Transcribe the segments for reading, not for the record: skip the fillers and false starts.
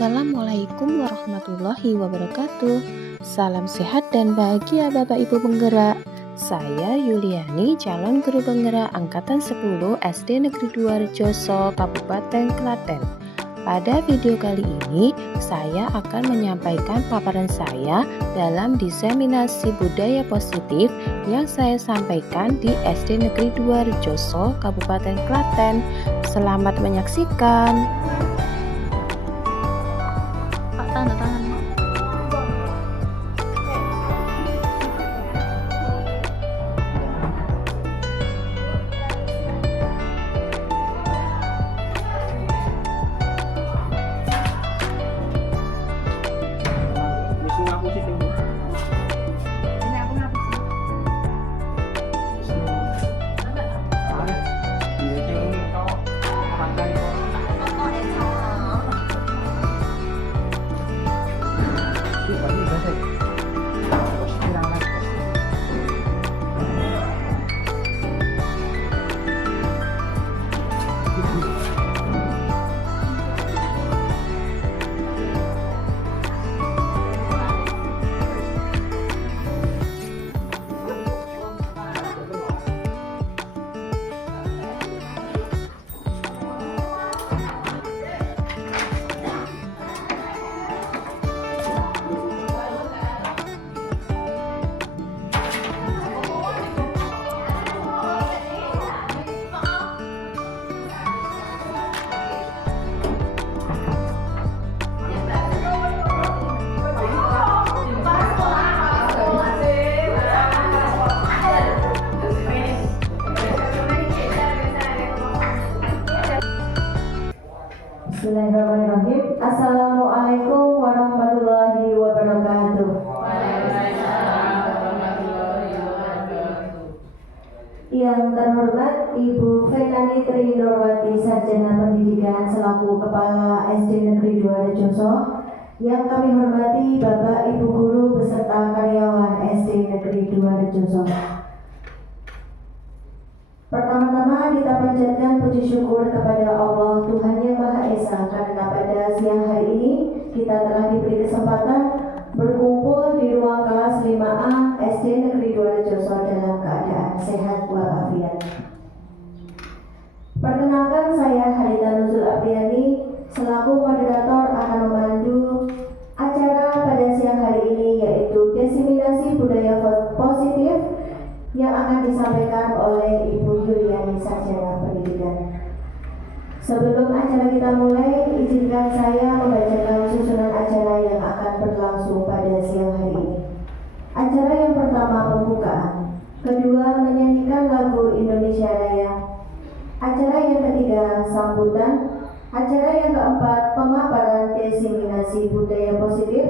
Assalamualaikum warahmatullahi wabarakatuh. Salam sehat dan bahagia Bapak Ibu penggerak. Saya Yuliani, calon guru penggerak angkatan 10 SD Negeri 2 Rejoso, Kabupaten Klaten. Pada video kali ini, saya akan menyampaikan paparan saya dalam diseminasi budaya positif yang saya sampaikan di SD Negeri 2 Rejoso, Kabupaten Klaten. Selamat menyaksikan. Tanda tangan. Bismillahirrahmanirrahim. Assalamualaikum warahmatullahi wabarakatuh. Yang terhormat Ibu Fenani Trinurwati, Sarjana Pendidikan selaku Kepala SD Negeri 2 Rejoso. Yang kami hormati Bapak Ibu Guru beserta karyawan SD Negeri 2 Rejoso. Pertama-tama kita panjatkan puji syukur kepada Allah Tuhan Yang Maha Esa karena pada siang hari ini kita telah diberi kesempatan berkumpul di ruang kelas 5A SD Negeri 2 Rejoso dalam keadaan sehat walafiat. Perkenalkan, saya Harita Nuzul Apriani selaku moderator akan memandu acara pada siang hari ini, yaitu diseminasi budaya positif yang akan disampaikan oleh Ibu Yuliani, Sarjana Pendidikan. Sebelum acara kita mulai, izinkan saya membacakan susunan acara yang akan berlangsung pada siang hari ini. Acara yang pertama pembukaan, kedua menyanyikan lagu Indonesia Raya, acara yang ketiga sambutan, acara yang keempat pemaparan diseminasi budaya positif,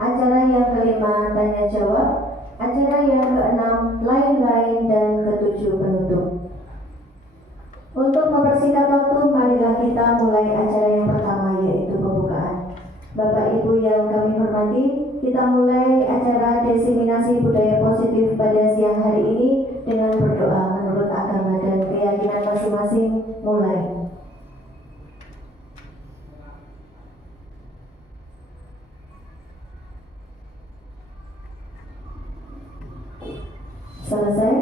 acara yang kelima tanya jawab, acara yang keenam lain-lain, dan ketujuh penutup. Untuk mempersingkat waktu, marilah kita mulai acara yang pertama, yaitu pembukaan. Bapak Ibu yang kami hormati, kita mulai acara diseminasi budaya positif pada siang hari ini dengan berdoa menurut agama dan keyakinan masing-masing. Mulai. Selesai.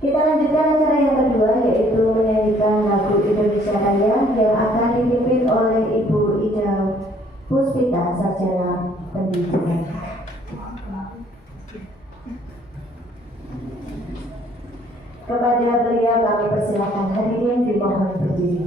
Kita lanjutkan acara yang kedua, yaitu menyanyikan lagu Indonesia Raya yang akan dipimpin oleh Ibu Ida Puspita, Sarjana Pendidikan. Kepada beliau kami persilakan, hadirin dimohon berdiri.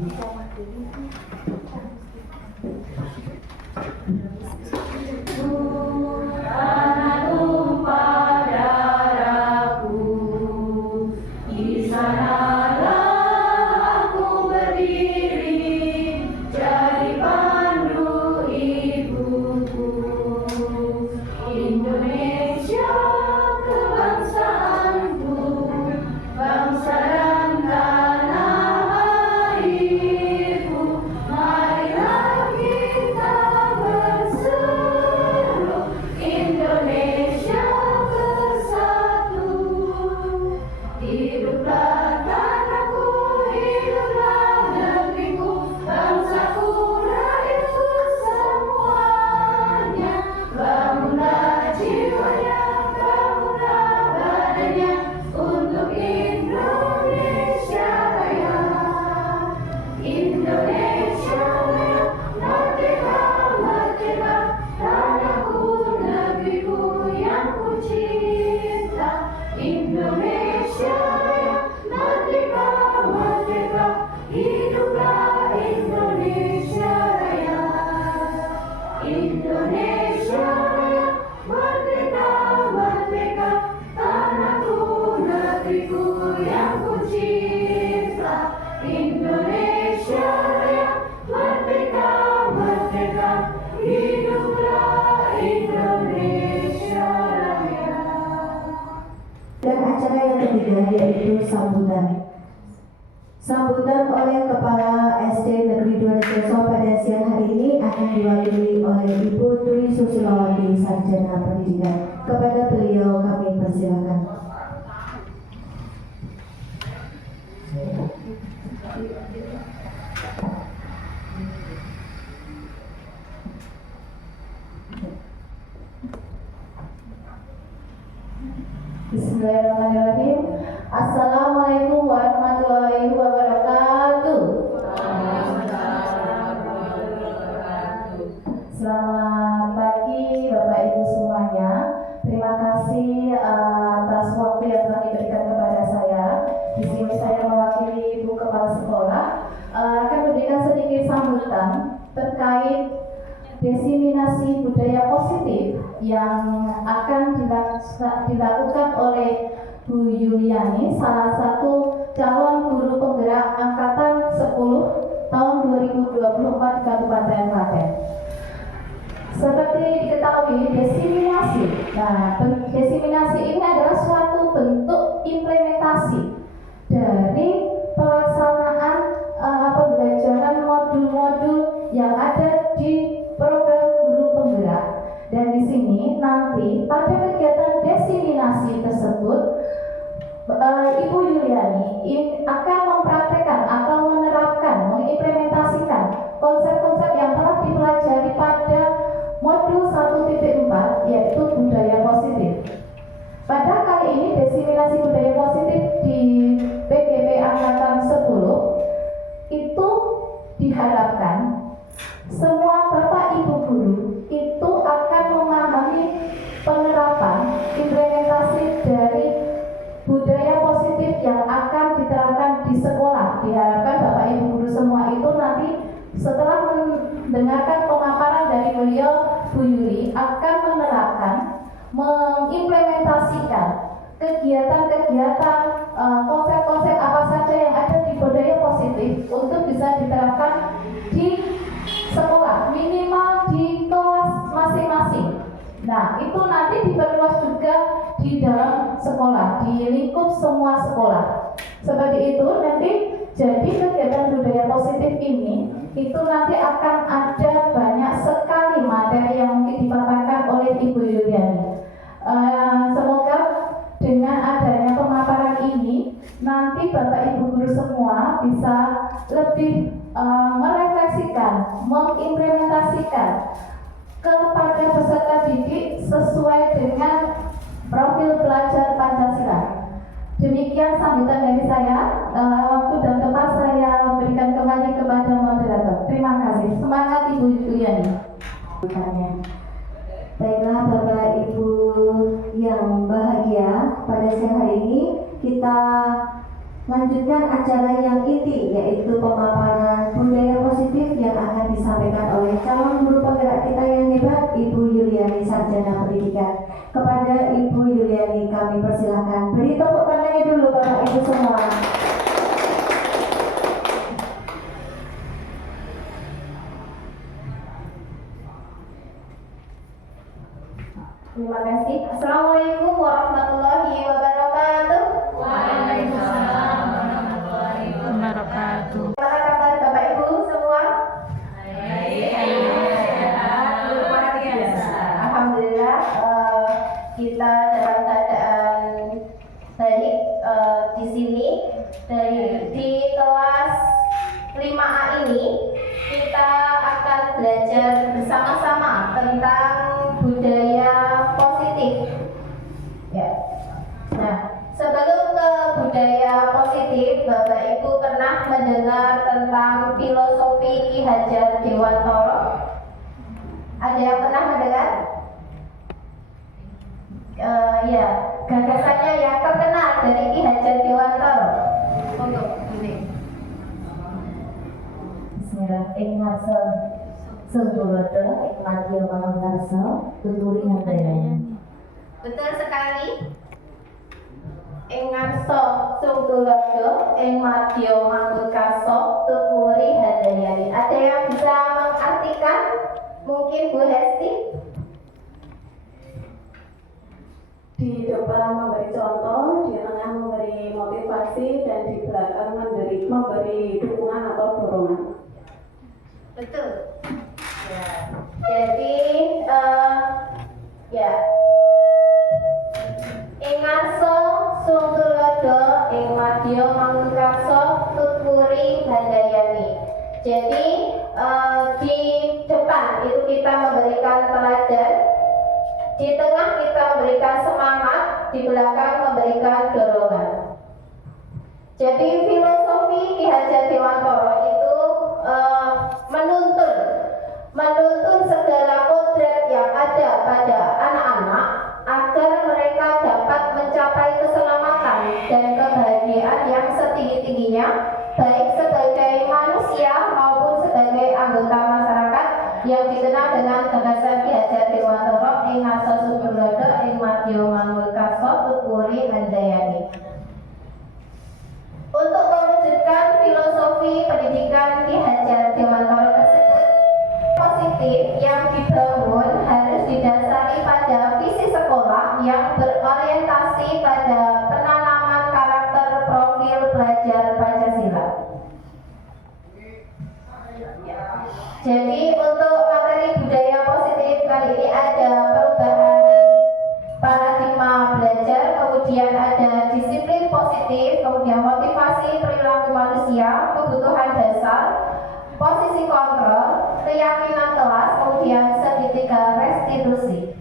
Bangsa dan tanah air. Dan acara yang ketiga yaitu sambutan. Sambutan oleh Kepala SD Negeri 2 Rejoso pada siang hari ini akan diwakili oleh Ibu Tri Susilawati, Sarjana Pendidikan. Kepada beliau kami persilakan. Bismillahirrahmanirrahim. Assalamualaikum warahmatullahi wabarakatuh. Selamat pagi Bapak Ibu semuanya. Terima kasih atas waktu yang telah diberikan kepada saya. Di sini saya mewakili Ibu Kepala Sekolah akan memberikan sedikit sambutan terkait diseminasi budaya positif yang akan dilakukan oleh Bu Yuliani, salah satu calon guru penggerak angkatan 10 tahun 2024 Kabupaten Klaten. Seperti diketahui, diseminasi. Nah, diseminasi ini adalah suatu bentuk implementasi dari pelaksanaan pembelajaran modul-modul yang ada di program guru penggerak. Dan di sini nanti pada kegiatan diseminasi tersebut Ibu Yuliani akan mempraktekkan atau menerapkan, mengimplementasikan konsep-konsep yang telah dipelajari pada modul 1.4 yaitu budaya positif. Pada kali ini diseminasi budaya positif di PGP angkatan 10 itu diharapkan semua Bapak Ibu guru itu akan memahami penerapan implementasi dari budaya positif yang akan diterapkan di sekolah. Diharapkan Bapak Ibu guru semua itu nanti setelah mendengarkan pemaparan dari beliau Bu Yuli akan menerapkan, mengimplementasikan kegiatan-kegiatan, konsep-konsep apa saja yang ada di budaya positif untuk bisa diterapkan di sekolah, minimal di kelas masing-masing. Nah, itu nanti diperluas juga di dalam sekolah, di lingkup semua sekolah. Seperti itu nanti, jadi kegiatan budaya positif ini itu nanti akan ada banyak sekali materi yang mungkin dipaparkan oleh Ibu Yuliani. Semoga dengan adanya pemaparan ini nanti Bapak Ibu guru semua bisa lebih merefleksikan, mengimplementasikan kepada peserta didik sesuai dengan profil pelajar Pancasila. Demikian sambutan dari saya. Waktu dan tempat saya berikan kembali kepada moderator. Terima kasih. Semangat Ibu Yuliani. Baiklah Bapak Ibu yang bahagia, pada siang hari ini kita lanjutkan acara yang inti yaitu pemaparan budaya positif yang akan disampaikan oleh calon guru penggerak kita yang hebat Ibu Yuliani, Sarjana Pendidikan. Kepada Ibu Yuliani kami persilahkan. Beri tepuk tangannya dulu Bapak Ibu semua. Terima kasih. Assalamualaikum warahmatullahi wabarakatuh. Waalaikumsalam warahmatullahi wabarakatuh. Bagaimana kabar Bapak Ibu semua? Luar biasa. Alhamdulillah kita dalam keadaan baik di sini di kelas 5A ini kita akan belajar bersama-sama tentang budaya positif. Ya. Nah, sebelum ke budaya positif, Bapak Ibu pernah mendengar tentang filosofi Ki Hajar Dewantara? Ada yang pernah mendengar? Ya, gagasannya yang terkenal dari Ki Hajar Dewantara. Untuk ini. Bismillah. Sembrodo ing madya manungsa tuturi handayani. Betul sekali. Ing ngarsa sunggulodo ing madya manungsa tuturi handayani. Ada yang bisa mengartikan Mungkin Bu Hesti? Di depan memberi contoh, di tengah memberi motivasi, dan di belakang memberi dukungan atau dorongan. Betul. Ya. Jadi ya. Ing ngarsa sungtulodo ing madya mangunkarsa tutpuri handayani. Jadi di depan itu kita memberikan teladan, di tengah kita memberikan semangat, di belakang memberikan dorongan. Jadi filosofi Ki Hajar Dewantara itu menuntun segala kodrat yang ada pada anak-anak agar mereka dapat mencapai keselamatan dan kebahagiaan yang setinggi-tingginya, baik sebagai manusia maupun sebagai anggota masyarakat yang dikenal dengan gagasan Ki Hajar Dewantara ing ngarsa sungtulodo ing madya mangunkarsa tutpuri handayani. Untuk mewujudkan filosofi pendidikan Ki Hajar Dewantara tersebut, positif yang dibangun harus didasari pada visi sekolah yang berorientasi pada penanaman karakter profil pelajar Pancasila. Jadi untuk materi budaya positif kali ini ada perubahan paradigma belajar, kemudian ada disiplin positif, kemudian motivasi perilaku manusia, kebutuhan dasar, posisi kontrol, keyakinan kelas, kemudian segitiga restitusi.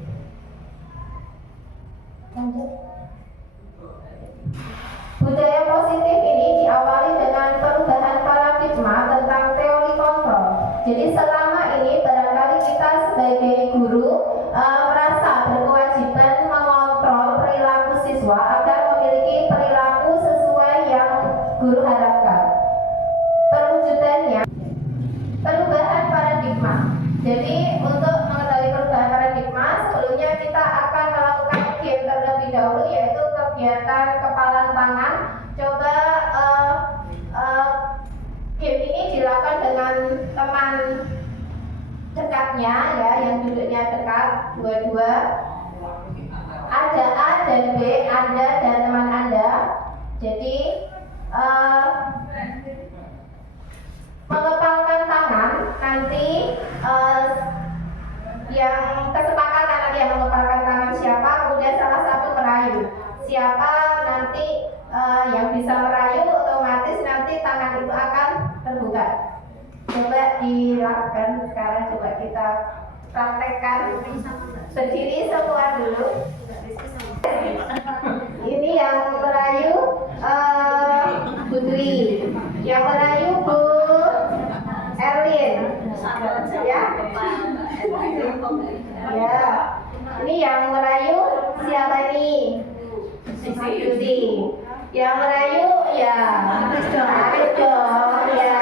Lanjut. Budaya positif ini diawali dengan perubahan paradigma tentang teori kontrol. Jadi selama ini barangkali kita sebagai guru merasa berkewajiban mengontrol perilaku siswa agar memiliki perilaku sesuai yang guru harapkan. Perwujudannya perubahan paradigma. Jadi untuk mengetahui perubahan paradigma, sebelumnya kita akan melakukan game terlebih dahulu, yaitu kegiatan kepalan tangan. Coba game ini dilakukan dengan teman dekatnya ya, yang duduknya dekat dua-dua. Ada A dan B, Anda dan teman Anda. Jadi mengepalkan tangan, nanti yang kesepakatan nanti yang mengepalkan tangan siapa, kemudian salah satu merayu. Siapa nanti yang bisa merayu, otomatis nanti tangan itu akan terbuka. Coba dilakukan sekarang, coba kita praktekkan. Berdiri semua dulu. Ini yang merayu Putri, yang merayu Bu Erlin, ya. Ya. Ini yang merayu siapa ini? Susi. Yang merayu ya Arif dong, ya.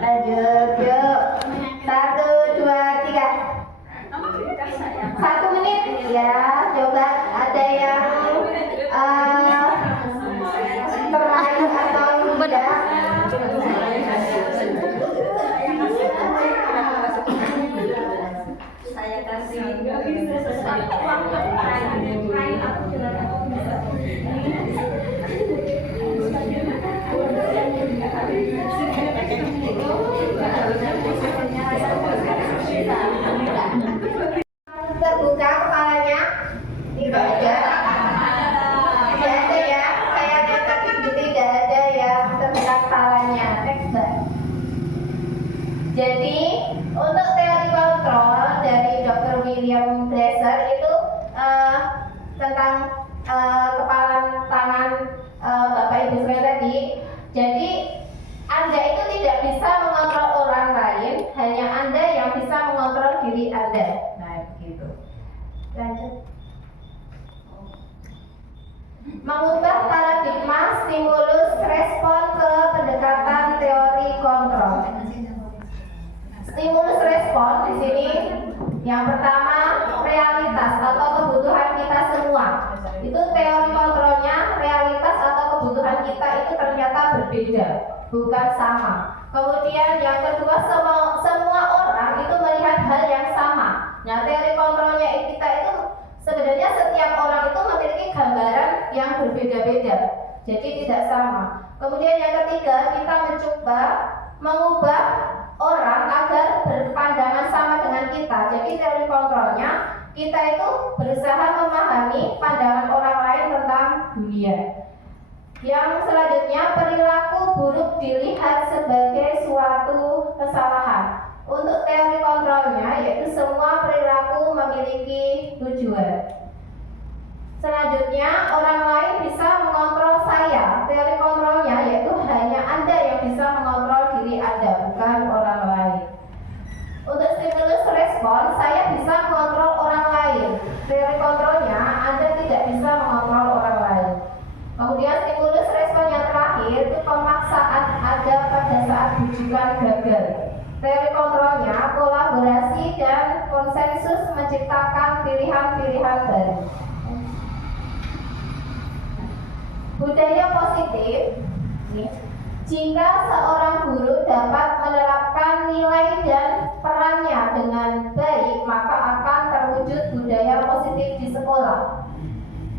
Lanjut, yuk. 1, 2, 3. 1 menit ya. Coba ada yang terayu atau tidak? Saya kasih terbuka kepalanya, tidak ada. Tidak ada ya, kayaknya tadi tidak ada yang terbuka kepalanya. Next, Mbak. Jadi untuk teori kontrol dari Dr. William Glasser itu tentang kepalan tangan Bapak Ibu sekalian tadi. Jadi Anda itu tidak bisa mengontrol orang lain, hanya Anda yang bisa mengontrol diri Anda. Nah, gitu. Lanjut. Mengubah paradigma stimulus respon ke pendekatan teori kontrol. Stimulus respon di sini yang pertama realitas atau kebutuhan kita semua. Itu teori kontrolnya, realitas atau kebutuhan kita itu ternyata berbeda, bukan sama. Kemudian yang kedua, Kemudian yang ketiga, kita mencoba mengubah orang agar berpandangan sama dengan kita. Jadi teori kontrolnya, kita itu berusaha memahami pandangan orang lain tentang dunia. Yang selanjutnya, perilaku buruk dilihat sebagai suatu kesalahan. Untuk teori kontrolnya, yaitu semua perilaku memiliki tujuan. Selanjutnya, orang lain bisa mengontrol saya. Teori kontrolnya yaitu hanya Anda yang bisa mengontrol diri Anda, bukan orang lain. Untuk stimulus respon, saya bisa mengontrol orang lain. Teori kontrolnya, Anda tidak bisa mengontrol orang lain. Kemudian stimulus respon yang terakhir itu pemaksaan ada pada saat bujukan gagal. Teori kontrolnya, kolaborasi dan konsensus menciptakan pilihan-pilihan baru. Budaya positif, jika seorang guru dapat menerapkan nilai dan perannya dengan baik, maka akan terwujud budaya positif di sekolah.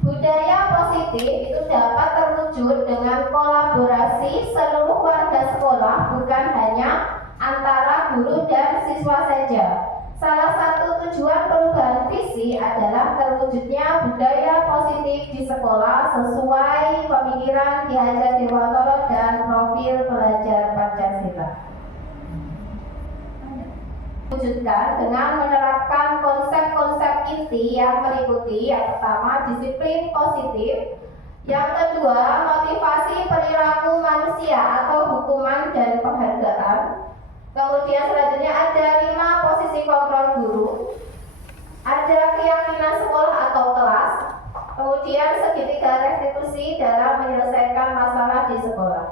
Budaya positif itu dapat terwujud dengan kolaborasi seluruh warga sekolah, bukan hanya antara guru dan siswa saja. Salah satu tujuan perubahan visi adalah terwujudnya budaya positif di sekolah sesuai pemikiran Ki Hajar Dewantara dan profil pelajar Pancasila. Wujudkan dengan menerapkan konsep-konsep inti yang meliputi yang pertama disiplin positif, yang kedua motivasi perilaku manusia atau hukuman dan penghargaan. Kemudian selanjutnya ada 5 posisi kontrol guru, ada keyakinan sekolah atau kelas, kemudian segitiga restitusi dalam menyelesaikan masalah di sekolah.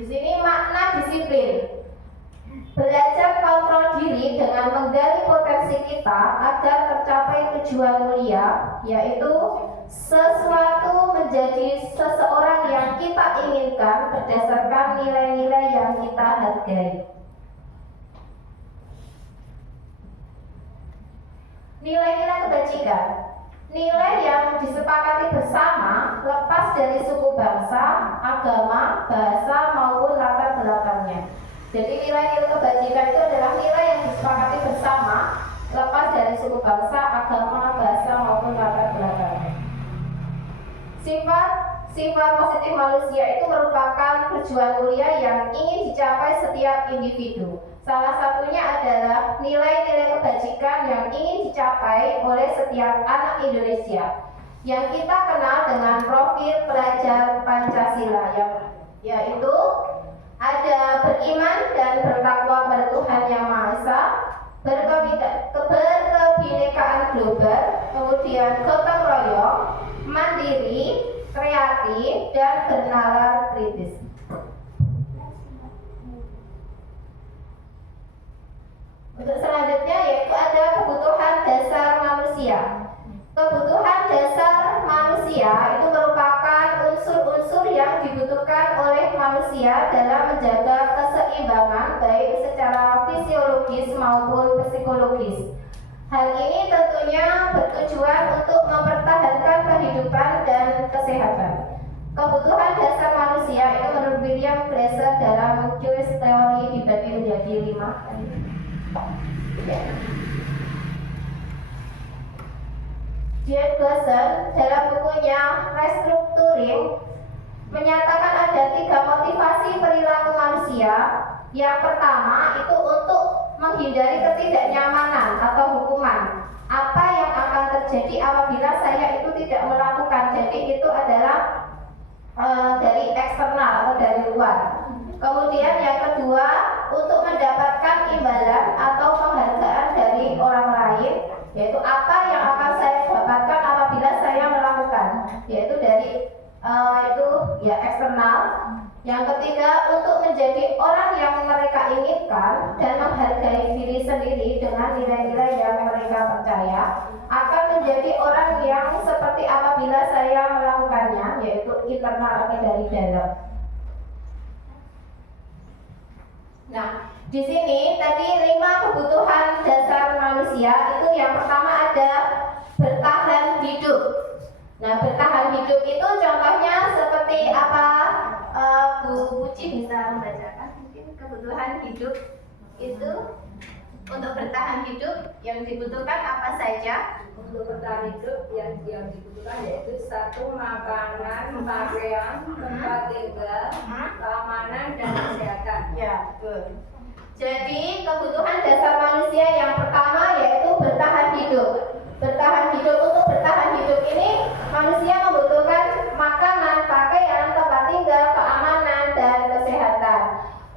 Di sini makna disiplin. Belajar kontrol diri dengan menggali potensi kita agar tercapai tujuan mulia, yaitu sesuatu menjadi seseorang yang kita inginkan berdasarkan nilai-nilai yang kita hargai. Nilai-nilai kebajikan, nilai yang disepakati bersama lepas dari suku bangsa, agama, bahasa maupun latar belakangnya. Jadi nilai-nilai kebajikan itu adalah nilai yang disepakati bersama lepas dari suku bangsa, agama, bahasa maupun latar belakangnya. Sifat positif manusia itu merupakan tujuan mulia yang ingin dicapai setiap individu. Salah satunya adalah nilai-nilai kebajikan yang ingin dicapai oleh setiap anak Indonesia yang kita kenal dengan profil pelajar Pancasila, yaitu ada beriman dan bertakwa pada Tuhan Yang Maha Esa, berkebinekaan global, kemudian gotong royong, mandiri, kreatif, dan bernalar kritis. Untuk selanjutnya yaitu ada kebutuhan dasar manusia. Kebutuhan dasar manusia itu merupakan unsur-unsur yang dibutuhkan oleh manusia dalam menjaga keseimbangan baik secara fisiologis maupun psikologis. Hal ini tentunya bertujuan untuk mempertahankan kehidupan dan kesehatan. Kebutuhan dasar manusia itu menurut William Glasser dalam Jewish Theory dibagi menjadi 5. Jeff Glasser dalam bukunya Restructuring menyatakan ada 3 motivasi perilaku manusia. Yang pertama itu untuk menghindari ketidaknyamanan atau hukuman. Apa yang akan terjadi apabila saya itu tidak melakukan? Jadi itu adalah dari eksternal atau dari luar. Kemudian yang kedua untuk mendapatkan imbalan atau penghargaan dari orang lain, yaitu apa yang akan saya dapatkan apabila saya melakukan, yaitu dari eksternal. Yang ketiga untuk menjadi orang yang mereka inginkan dan menghargai diri sendiri dengan nilai-nilai yang mereka percaya, akan menjadi orang yang seperti apabila saya melakukannya, yaitu internal atau dari dalam. Nah, di sini tadi 5 kebutuhan dasar manusia itu yang pertama ada bertahan hidup. Nah, bertahan hidup itu contohnya seperti apa? Bu Puci bisa membacakan mungkin kebutuhan hidup itu untuk bertahan hidup yang dibutuhkan apa saja? Untuk bertahan hidup yang dibutuhkan yaitu satu, makanan, pakaian, tempat tinggal, keamanan, dan kesehatan. Ya, betul. Jadi kebutuhan dasar manusia yang pertama yaitu bertahan hidup. Bertahan hidup, untuk bertahan hidup ini manusia membutuhkan makanan, pakaian, tempat tinggal, keamanan, dan kesehatan.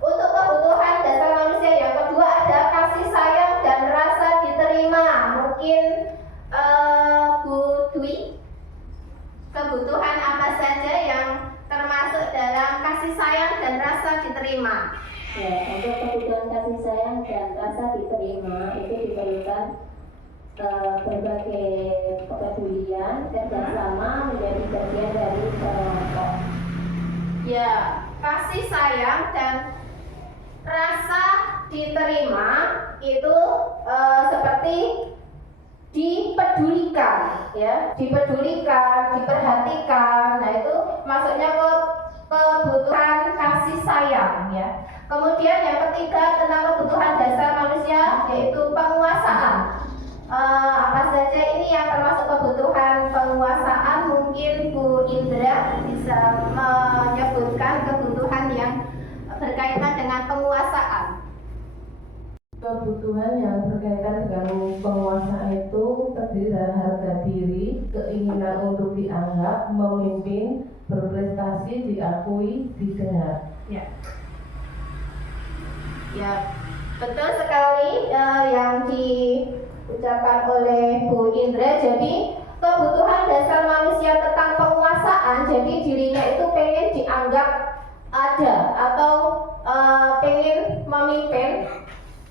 Untuk kebutuhan dasar manusia yang kedua ada kasih sayang dan rasa diterima. Mungkin Bu Dwi, kebutuhan apa saja yang termasuk dalam kasih sayang dan rasa diterima? Ya, untuk kebutuhan kasih sayang dan rasa diterima itu diperlukan berbagai kepedulian, kerjasama menjadi bagian dari kelompok. Ya, kasih sayang dan rasa diterima itu seperti dipedulikan, ya, dipedulikan, diperhatikan. Nah itu maksudnya kebutuhan kasih sayang, ya. Kemudian yang ketiga tentang kebutuhan dasar manusia yaitu penguasaan. Apa saja ini yang termasuk kebutuhan penguasaan? Mungkin Bu Indra bisa menyebutkan kebutuhan yang berkaitan dengan penguasaan. Kebutuhan yang berkaitan dengan penguasaan itu terdiri dari harga diri, keinginan untuk dianggap, memimpin, berprestasi, diakui, didengar. Ya. Ya, betul sekali yang diucapkan oleh Bu Indra. Jadi kebutuhan dasar manusia tentang penguasaan, jadi dirinya itu pengen dianggap ada atau pengen memimpin,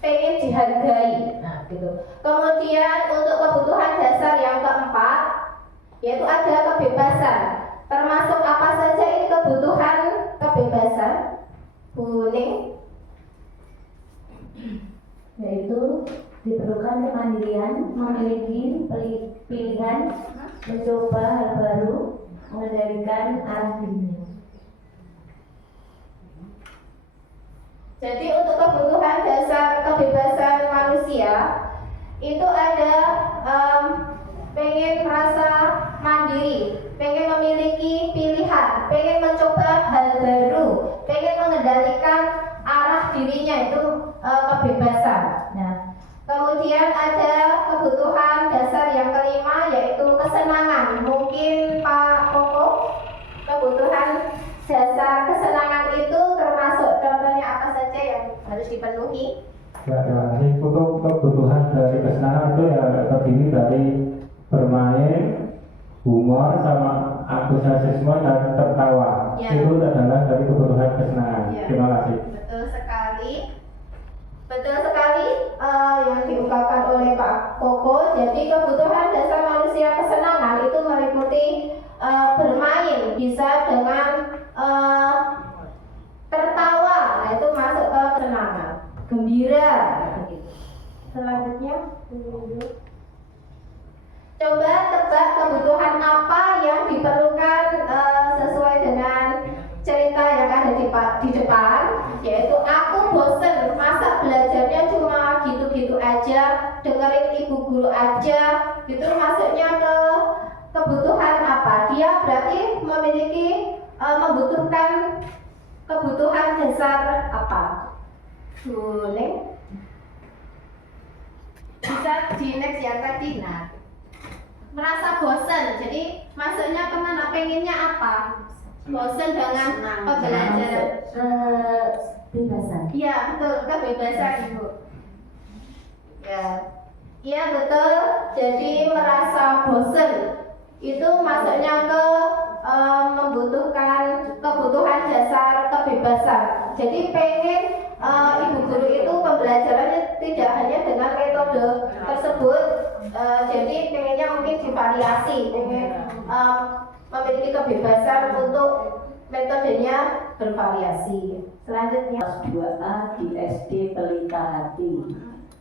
pengen dihargai. Nah, gitu. Kemudian untuk kebutuhan dasar yang keempat yaitu ada kebebasan. Termasuk apa saja ini kebutuhan kebebasan? Bu Ning? Yaitu diperlukan kemandirian, memiliki pilihan, mencoba hal baru, mengendalikan arah diri. Jadi untuk kebutuhan dasar kebebasan manusia itu ada pengen merasa mandiri, pengen memiliki pilihan, pengen mencoba hal baru, pengen mengendalikan arah dirinya, itu kebebasan. Nah, kemudian ada kebutuhan dasar yang kelima yaitu kesenangan. Mungkin Pak Koko, kebutuhan dasar kesenangan itu termasuk contohnya apa saja yang harus dipenuhi? Ya, terima kasih. Untuk kebutuhan dari kesenangan itu ya terdiri dari bermain, humor, sama antusiasme dan tertawa. Ya. Itu adalah dari kebutuhan kesenangan. Ya. Terima kasih. Betul sekali. Betul sekali yang diungkapkan oleh Pak Koko. Jadi kebutuhan dasar manusia kesenangan itu meliputi bermain, bisa dengan tertawa. Nah, itu masuk ke kesenangan. Gembira. Selanjutnya, coba tebak kebutuhan apa yang diperlukan sesuai dengan cerita yang ada di depan, yaitu aku bosen, masa belajarnya cuma gitu-gitu aja, dengerin ibu guru aja, itu masuknya ke kebutuhan apa? Dia berarti memiliki membutuhkan kebutuhan dasar apa? Boleh? Bisa di next yang tadi. Nah, merasa bosan, jadi masuknya kemana? Pengennya apa? Bosan dengan pembelajaran. Kebebasan. Iya betul, kebebasan Ibu. Ya, iya betul. Jadi merasa bosan itu masuknya ke membutuhkan kebutuhan dasar kebebasan. Jadi pengen ibu guru itu pembelajarannya tidak hanya dengan metode tersebut. Jadi pengennya mungkin divariasi, pengen memiliki kebebasan untuk metodenya bervariasi. Selanjutnya Kelas 2A di SD Pelita Hati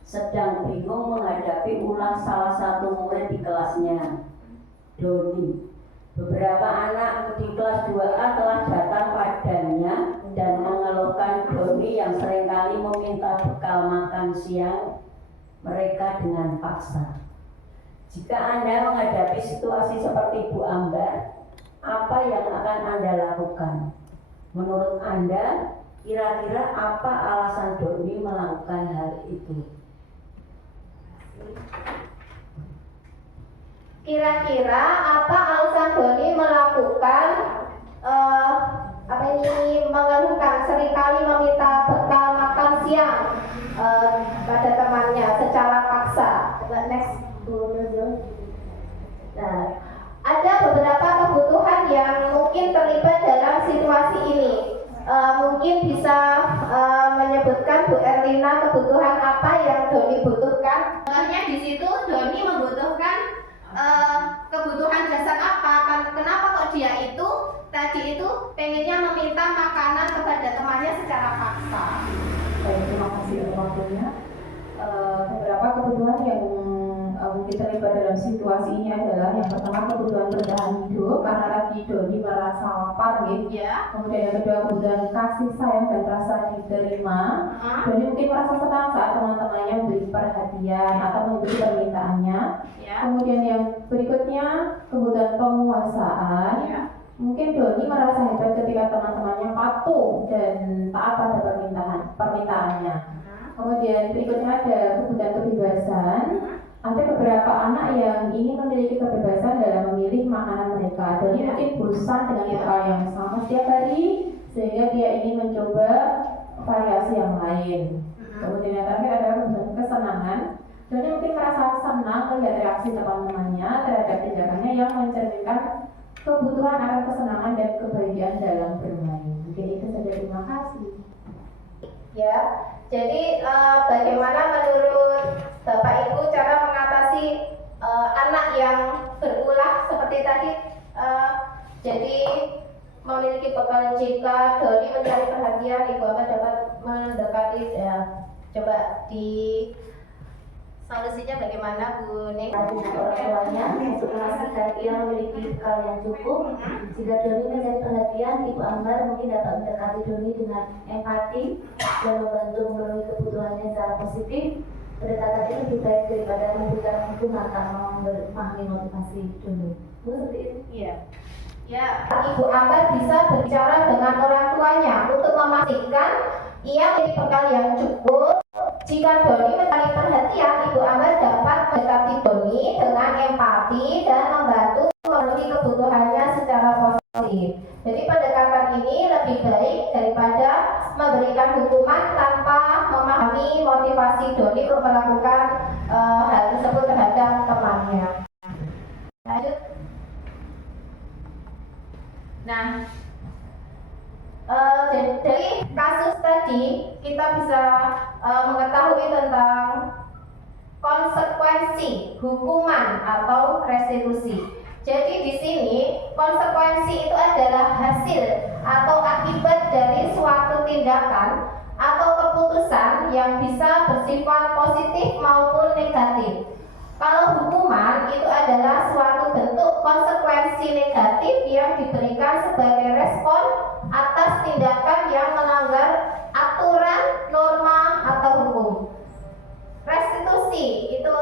sedang bingung menghadapi ulah salah satu murid di kelasnya, Doni. Beberapa anak di kelas 2A telah datang padanya dan mengeluhkan Doni yang seringkali meminta bekal makan siang mereka dengan paksa. Jika Anda menghadapi situasi seperti Bu Ambar, apa yang akan Anda lakukan? Menurut Anda, kira-kira apa alasan Doni melakukan hal itu? Kira-kira apa alasan Doni melakukan mengeluhkan seringkali meminta bekal makan siang pada temannya secara paksa. Next. Nah, ada beberapa kebutuhan yang mungkin terlibat dalam situasi ini. Mungkin bisa menyebutkan Bu Erlina kebutuhan apa yang Doni butuhkan. Contohnya di situ Doni membutuhkan kebutuhan dasar apa? Kenapa kok dia itu tadi itu pengennya meminta makanan kepada temannya secara paksa? Baik, terima kasih untuk waktunya. Beberapa kebutuhan yang mungkin terlibat dalam situasi ini adalah yang pertama kebutuhan bertahan hidup karena tadi Doni merasa lapar gitu. Ya. Kemudian yang kedua kebutuhan kasih sayang dan rasa diterima. Doni mungkin merasa senang saat teman-temannya memberi perhatian atau mengikuti permintaannya. Ya. Kemudian yang berikutnya kebutuhan penguasaan. Ya. Mungkin Doni merasa hebat ketika teman-temannya patuh dan taat pada permintaannya. Kemudian berikutnya ada kebutuhan kebebasan. Ada beberapa anak yang ingin memiliki kebebasan dalam memilih makanan mereka. Doni mungkin bosan dengan bekal yang sama setiap hari, sehingga dia ingin mencoba variasi yang lain. Kemudian yang terakhir adalah kebutuhan kesenangan. Doni mungkin merasa senang melihat reaksi teman-temannya terhadap tindakannya yang mencerminkan kebutuhan akan kesenangan dan kebahagiaan dalam bermain. Mungkin itu saja, terima kasih. Ya, jadi bagaimana menurut Bapak Ibu cara mengatasi anak yang berulah seperti tadi? Jadi memiliki bekal jika Doni mencari perhatian, Ibu apa dapat mendekati ya. Coba di solusinya bagaimana Bu Ning? Dengan orang tuanya untuk memastikan ia memiliki bekal yang cukup. Jika Doni mencari perhatian, Ibu Ambar mungkin dapat mendekati Doni dengan empati dan membantu memenuhi kebutuhannya secara positif. Pendekatan itu lebih baik daripada memberikan hukuman tanpa memahami motivasi Doni. Seperti itu. Iya. Ya, Ibu Ambar bisa berbicara dengan orang tuanya untuk memastikan ia memiliki bekal yang cukup. Jika Doni mencari perhatian, Ibu Ambar dapat mendekati Doni dengan empati dan membantu memenuhi kebutuhannya secara positif. Jadi pendekatan ini lebih baik daripada memberikan hukuman tanpa memahami motivasi Doni untuk melakukan hal tersebut terhadap temannya. Lanjut. Nah, dari kasus tadi kita bisa mengetahui tentang konsekuensi hukuman atau restitusi. Jadi di sini konsekuensi itu adalah hasil atau akibat dari suatu tindakan atau keputusan yang bisa bersifat positif maupun negatif. Kalau hukuman itu adalah suatu bentuk konsekuensi negatif yang diberikan sebagai respon atas tindakan yang melanggar aturan, norma, atau hukum. Restitusi itu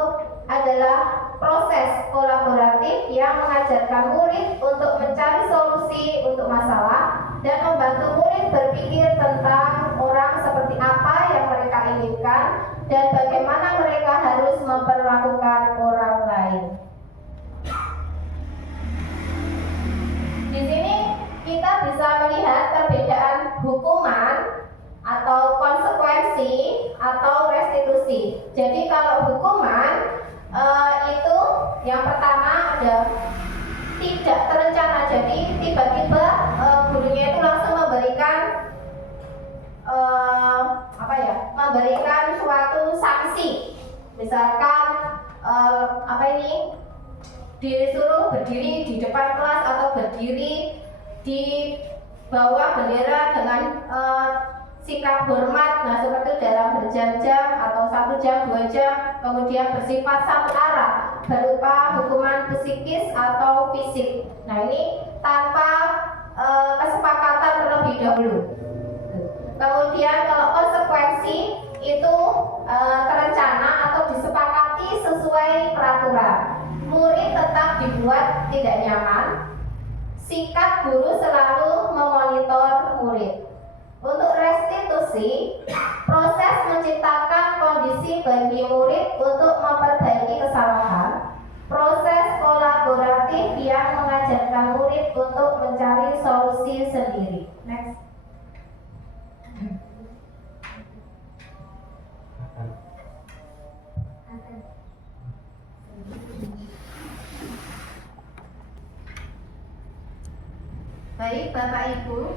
adalah proses kolaboratif yang mengajarkan murid untuk mencari solusi untuk masalah dan membantu murid berpikir tentang orang seperti apa yang mereka inginkan dan bagaimana mereka harus memperlakukan orang lain. Di sini kita bisa melihat perbedaan hukuman atau konsekuensi atau restitusi. Jadi kalau hukuman itu yang pertama ada tidak terencana. Jadi tiba-tiba gurunya itu langsung memberikan memberikan suatu sanksi. Misalkan disuruh berdiri di depan kelas atau berdiri di bawah bendera dengan sikap hormat, nah seperti dalam berjam-jam atau 1 jam, 2 jam, kemudian bersifat satu arah. berupa hukuman psikis atau fisik. Nah, ini tanpa kesepakatan terlebih dahulu. Kemudian kalau konsekuensi itu terencana atau disepakati sesuai peraturan. Murid tetap dibuat tidak nyaman. Sikap guru selalu memonitor murid. Untuk restitusi, proses menciptakan kondisi bagi murid untuk memperbaiki kesalahan. Proses kolaboratif yang mengajarkan murid untuk mencari solusi sendiri. Next. Baik, Bapak Ibu.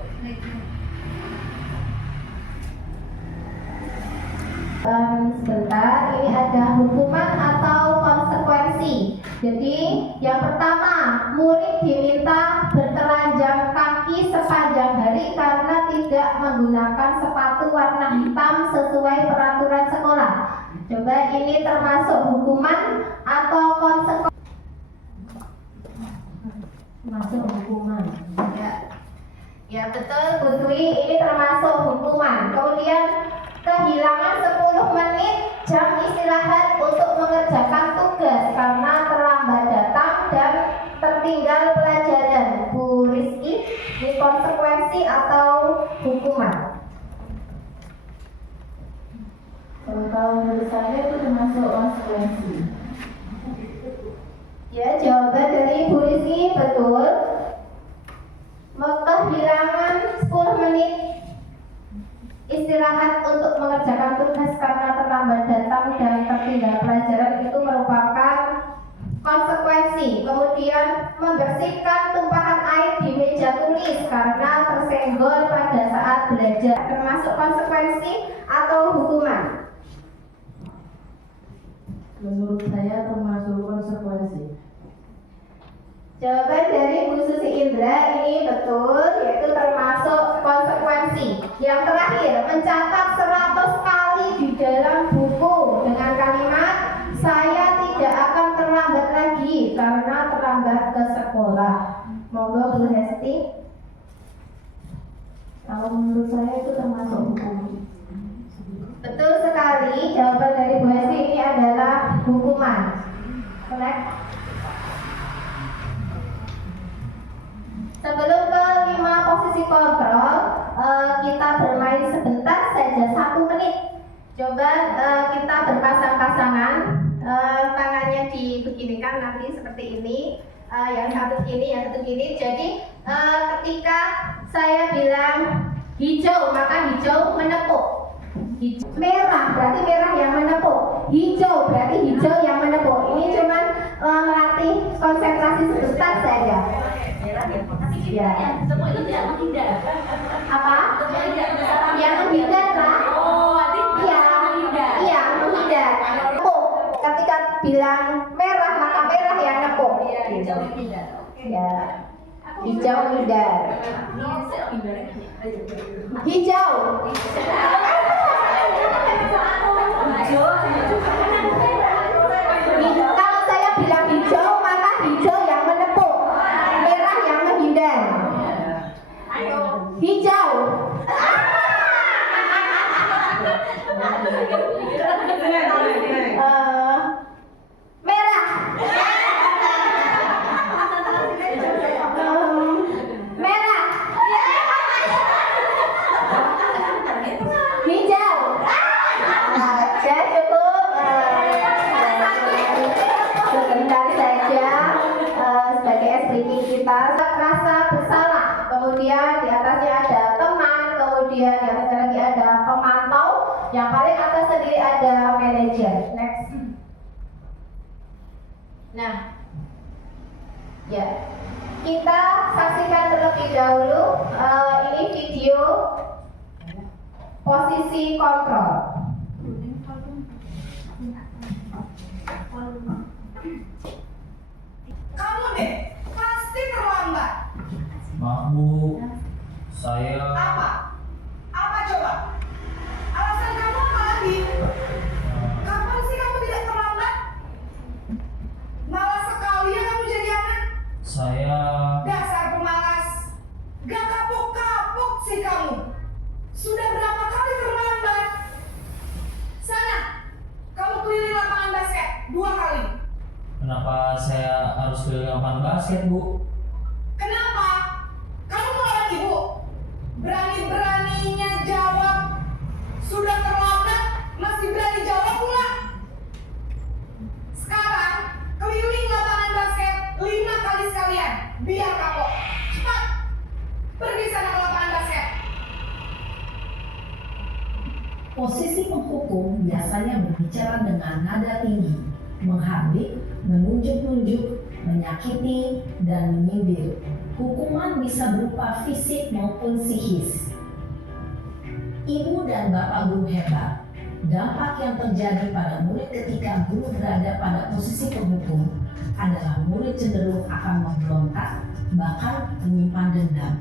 Sebentar, ini ada hukuman atau konsekuensi. Jadi, yang pertama, murid diminta bertelanjang kaki sepanjang hari karena tidak menggunakan sepatu warna hitam sesuai peraturan sekolah. Coba ini termasuk hukuman atau konsekuensi? Masuk hukuman. Ya betul, Bu Dwi, ini termasuk hukuman. Kemudian kehilangan 10 menit jam istirahat untuk mengerjakan tugas karena terlambat datang dan tertinggal pelajaran. Bu Rizky, ini konsekuensi atau hukuman? Kalau menurut saya itu termasuk konsekuensi. Ya, jawaban dari Bu Rizky betul. Kehilangan 10 menit istirahat untuk mengerjakan tugas karena terlambat datang dan tertinggal pelajaran itu merupakan konsekuensi. Kemudian membersihkan tumpahan air di meja tulis karena tersenggol pada saat belajar, termasuk konsekuensi atau hukuman? Menurut saya termasuk konsekuensi. Jawaban dari Bu Susi Indra ini betul, yaitu termasuk konsekuensi. Yang terakhir, mencatat 100 kali di dalam buku dengan kalimat saya tidak akan terlambat lagi karena terlambat ke sekolah. Monggo Bu Hesti. Kalau menurut saya itu termasuk hukuman. Betul sekali, jawaban dari Bu Hesti ini adalah hukuman. Next. Sebelum ke 5 posisi kontrol, kita bermain sebentar saja, 1 menit. Coba kita berpasang-pasangan, tangannya dibeginikan nanti seperti ini. Yang satu gini, yang satu gini. Jadi ketika saya bilang hijau, maka hijau menepuk. Merah berarti merah yang menepuk. Hijau berarti hijau yang menepuk. Ini cuman melatih konsentrasi sebentar saja. Ya. Semua itu tidak menghindar. Apa? Yang menghindar lah. Iya, menghindar. Nepuk. Ketika bilang merah, maka merah yang nepuk. Hijau menghindar. Ya. Hijau menghindar. Hijau. Kalau saya bilang hijau, maka hijau yang menepuk. Merah yang menghindar. Hijau. Merah. Merah. Hijau. Ya cukup. Sebentar saja sebagai screening kita. Rasa bersalah. Kemudian di atasnya ada teman. Kemudian di atasnya lagi ada pemantau. Yang paling atas sendiri ada manajer. Next. Nah, ya, kita saksikan terlebih dahulu ini video posisi kontrol. Kamu deh, pasti terlambat. Maaf Bu, saya Apa? Apa coba? Alasan kamu apa lagi? Kapan sih kamu tidak terlambat? harus keliling lapangan basket, Bu. Kenapa? Kamu melawan ibu? Berani-beraninya jawab. Sudah terlambat, masih berani jawab pula. Sekarang, keliling lapangan basket 5 kali sekalian. Biar kapok. Cepat. Pergi sana ke lapangan basket. Posisi penghukum biasanya berbicara dengan nada tinggi, menghardik, menunjuk-nunjuk, menyakiti, dan menyindir. Hukuman bisa berupa fisik maupun psikis. Ibu dan bapak guru hebat. Dampak yang terjadi pada murid ketika guru berada pada posisi penghukum adalah murid cenderung akan memberontak, bahkan menyimpan dendam.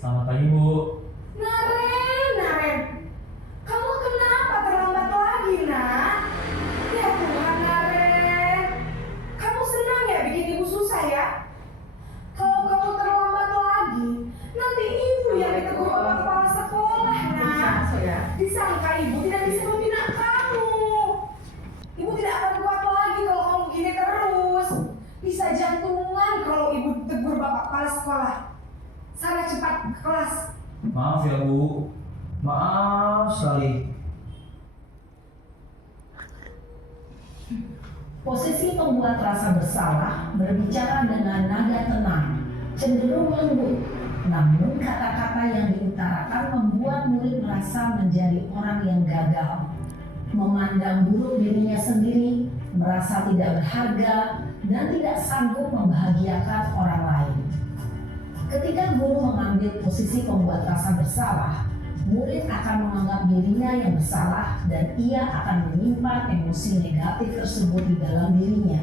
Selamat pagi, Bu. Naren. Kamu kenapa terlambat lagi, nak? Ya Tuhan, Naren. Kamu senang ya bikin ibu susah ya? Kalau kamu terlambat lagi, nanti ibu yang ditegur sama kepala sekolah, nak. Disangka ibu tidak bisa membina kamu. Ibu tidak akan kuat lagi kalau kamu begini terus. Bisa jantungan kalau ibu ditegur bapak kepala sekolah. Sana cepat ke kelas. Maaf ya, Bu. Maaf sekali. Posisi pembuat rasa bersalah berbicara dengan nada tenang, cenderung lembut. Namun kata-kata yang diutarakan membuat murid merasa menjadi orang yang gagal, memandang buruk dirinya sendiri, merasa tidak berharga, dan tidak sanggup membahagiakan orang lain. Ketika guru mengambil posisi pembuat rasa bersalah, murid akan menganggap dirinya yang bersalah dan ia akan menyimpan emosi negatif tersebut di dalam dirinya.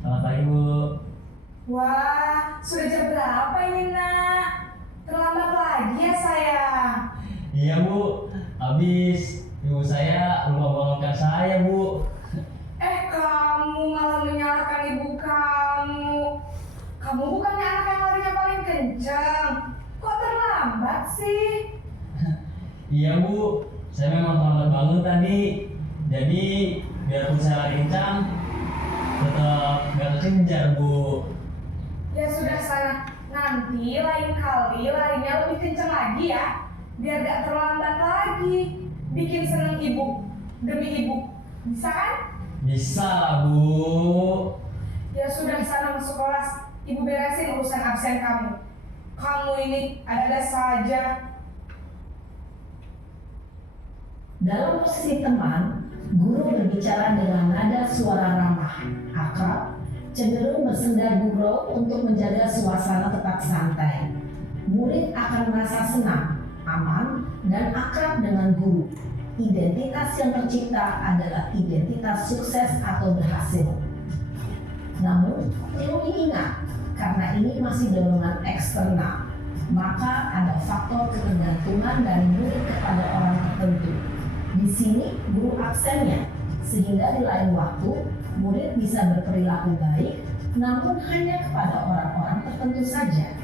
Selamat pagi, Bu. Wah, sudah jam berapa ini, nak? Terlambat lagi ya, sayang? Iya, Bu. Habis ibu saya lupa bangunkan saya, Bu. Kamu malah menyalahkan ibu kamu. Kamu bukannya anak yang larinya paling kencang. Kok terlambat sih? Iya, Bu. Saya memang terlambat bangun tadi. Jadi, biarpun saya lari kencang, tetap gak kejar, Bu. Ya sudah sana. Nanti lain kali larinya lebih kencang lagi ya. Biar gak terlambat lagi. Bikin seneng ibu. Demi ibu. Bisa kan? Bisa lah, Bu. Ya sudah sana masuk kelas. Ibu beresin urusan absen kamu. Kamu ini ada-ada saja. Dalam posisi teman, guru berbicara dengan nada suara ramah, akrab, cenderung bersenda gurau untuk menjaga suasana tetap santai. Murid akan merasa senang, aman, dan akrab dengan guru. Identitas yang tercipta adalah identitas sukses atau berhasil. Namun, perlu diingat, karena ini masih dorongan eksternal, maka ada faktor ketergantungan dari murid kepada orang tertentu. Di sini guru absennya, sehingga di lain waktu murid bisa berperilaku baik, namun hanya kepada orang-orang tertentu saja.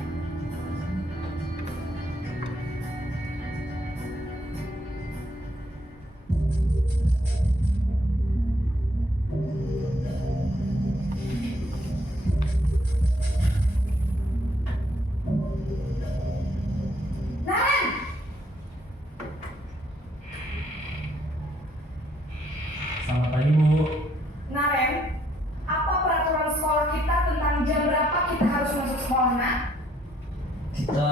Selamat pagi, Bu. Naren, apa peraturan sekolah kita tentang jam berapa kita harus masuk sekolah, nak? Kita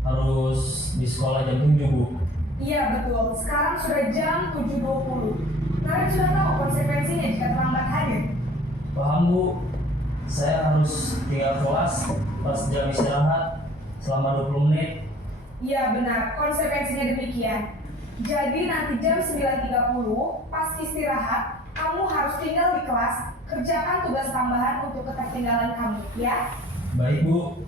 harus di sekolah jam 7, Bu. Iya betul, sekarang sudah jam 7.20. Naren sudah tahu konsekuensinya jika terlambat hadir. Paham Bu, saya harus tinggal kelas pas jam istirahat selama 20 menit. Iya benar, konsekuensinya demikian. Jadi nanti jam 9.30 pas istirahat, kamu harus tinggal di kelas, kerjakan tugas tambahan untuk ketertinggalan kamu, ya? Baik Bu.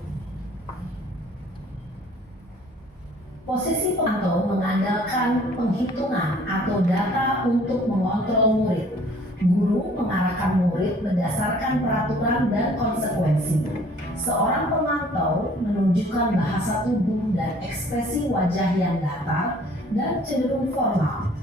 Posisi pemantau mengandalkan penghitungan atau data untuk mengontrol murid. Guru mengarahkan murid berdasarkan peraturan dan konsekuensi. Seorang pemantau menunjukkan bahasa tubuh dan ekspresi wajah yang datar dan cenderung formal.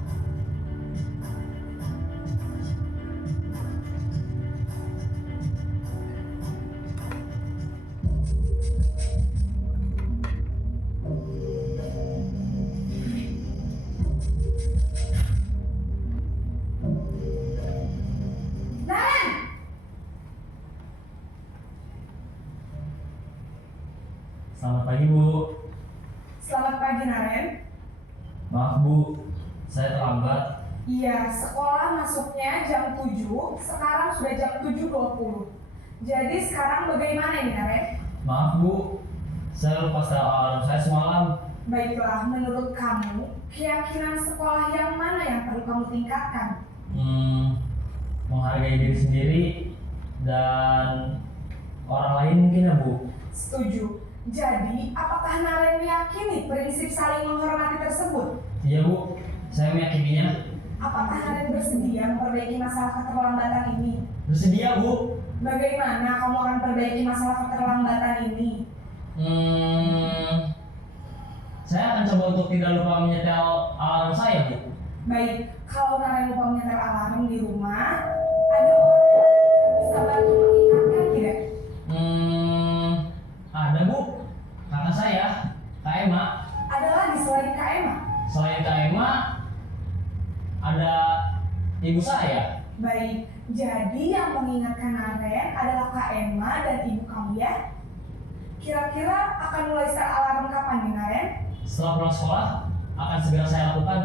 Selamat pagi Bu. Selamat pagi Naren. Maaf Bu, saya terlambat. Iya, sekolah masuknya jam 7, sekarang sudah jam 7.20. Jadi sekarang bagaimana ini Naren? Maaf Bu, saya lupa setel alarm saya semalam. Baiklah, menurut kamu, keyakinan sekolah yang mana yang perlu kamu tingkatkan? Menghargai diri sendiri dan orang lain mungkin ya Bu. Setuju. Jadi, apakah Naren meyakini prinsip saling menghormati tersebut? Iya Bu, saya meyakininya. Apakah Naren bersedia memperbaiki masalah keterlambatan ini? Bersedia Bu. Bagaimana kamu akan perbaiki masalah keterlambatan ini? Saya akan coba untuk tidak lupa menyetel alarm saya Bu. Baik, kalau Naren lupa menyetel alarm di rumah, ada orang yang bisa bantu mengingatkan tidak? Ada Bu, kakak saya, Kak Emma. Ada lagi selain Kak Emma? Selain Kak Emma, ada ibu saya. Baik, jadi yang mengingatkan Naren adalah Kak Emma dan ibu kamu ya? Kira-kira akan mulai setel alarm kapan nih Naren? Setelah pulang sekolah, akan segera saya lakukan.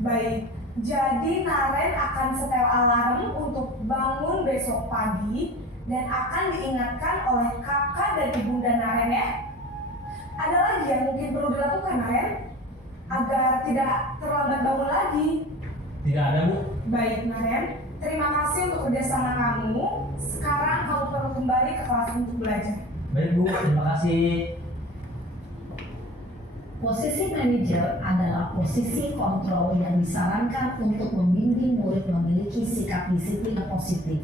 Baik, jadi Naren akan setel alarm untuk bangun besok pagi dan akan diingatkan oleh kakak dan ibunda Naren ya. Ada lagi yang mungkin perlu dilakukan Naren agar tidak terlambat bangun lagi? Tidak ada Bu. Baik Naren, terima kasih untuk kerjasama kamu. Sekarang kamu perlu kembali ke kelas untuk belajar. Baik Bu, terima kasih. Posisi manajer adalah posisi kontrol yang disarankan untuk membimbing murid memiliki sikap disiplin yang positif,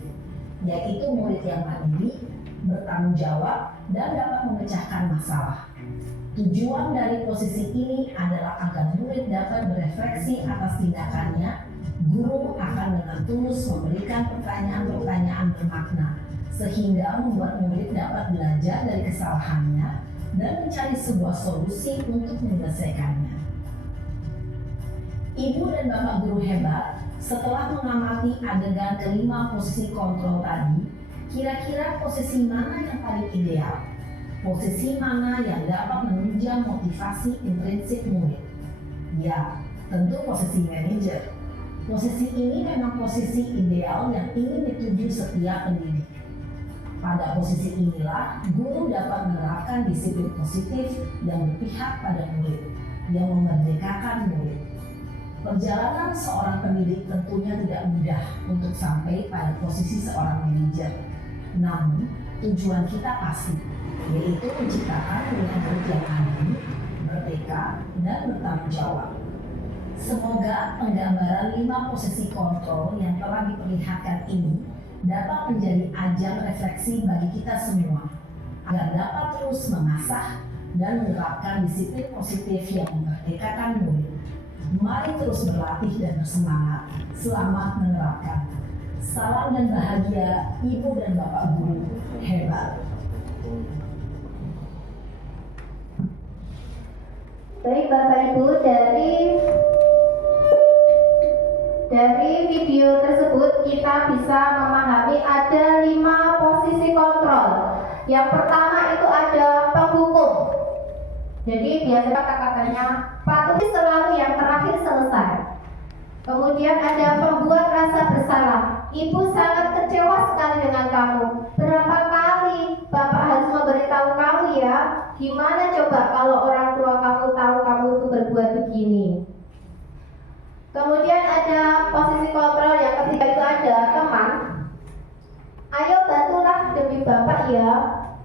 yaitu murid yang mandiri, bertanggung jawab, dan dapat memecahkan masalah. Tujuan dari posisi ini adalah agar murid dapat berefleksi atas tindakannya. Guru akan dengan tulus memberikan pertanyaan-pertanyaan bermakna, sehingga membuat murid dapat belajar dari kesalahannya dan mencari sebuah solusi untuk menyelesaikannya. Ibu dan Bapak guru hebat, setelah mengamati adegan kelima posisi kontrol tadi, kira-kira posisi mana yang paling ideal? Posisi mana yang dapat menunjang motivasi intrinsik murid? Ya, tentu posisi manajer. Posisi ini memang posisi ideal yang ingin dituju setiap pendidik. Pada posisi inilah, guru dapat menerapkan disiplin positif yang berpihak pada murid, yang memerdekakan murid. Perjalanan seorang pendidik tentunya tidak mudah untuk sampai pada posisi seorang manajer. Namun, tujuan kita pasti, yaitu menciptakan murid-murid yang mandiri, merdeka, dan bertanggung jawab. Semoga penggambaran 5 posisi kontrol yang telah diperlihatkan ini dapat menjadi ajang refleksi bagi kita semua, agar dapat terus mengasah dan menerapkan disiplin positif yang memerdekakan murid. Mari terus berlatih dan bersemangat. Selamat menerapkan. Salam dan bahagia Ibu dan Bapak guru hebat. Baik Bapak Ibu, dari video tersebut kita bisa memahami ada 5 posisi kontrol. Yang pertama itu ada penghukum. Jadi biasanya kata-katanya patuhi selalu yang terakhir selesai. Kemudian ada membuat rasa bersalah. Ibu sangat kecewa sekali dengan kamu. Berapa kali Bapak harus memberitahu kamu ya? Gimana coba kalau orang tua kamu tahu kamu itu berbuat begini? Kemudian ada posisi kontrol yang ketiga itu ada teman. Ayo bantulah demi Bapak ya.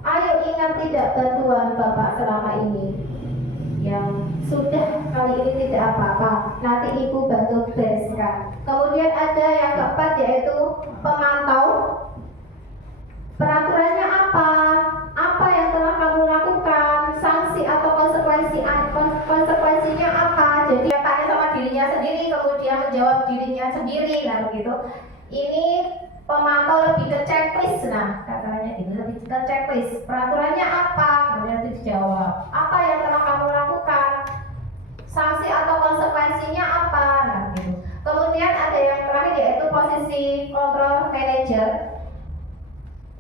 Ayo ingat tidak bantuan Bapak selama ini. Yang sudah kali ini tidak apa-apa, nanti ibu bantu bereskan. Kemudian ada yang keempat yaitu pemantau. Peraturannya apa? Apa yang telah kamu lakukan? Sanksi atau konsekuensinya apa? Jadi dia tanya sama dirinya sendiri, kemudian menjawab dirinya sendiri. Nah begitu. Ini pemantau lebih ke checklist. Nah katanya itu lebih ke checklist. Peraturannya apa? Kemudian itu dijawab. Apa yang telah kamu lakukan? Sanksi atau konsekuensinya apa? Nah gitu. Kemudian ada yang terakhir yaitu posisi control manager.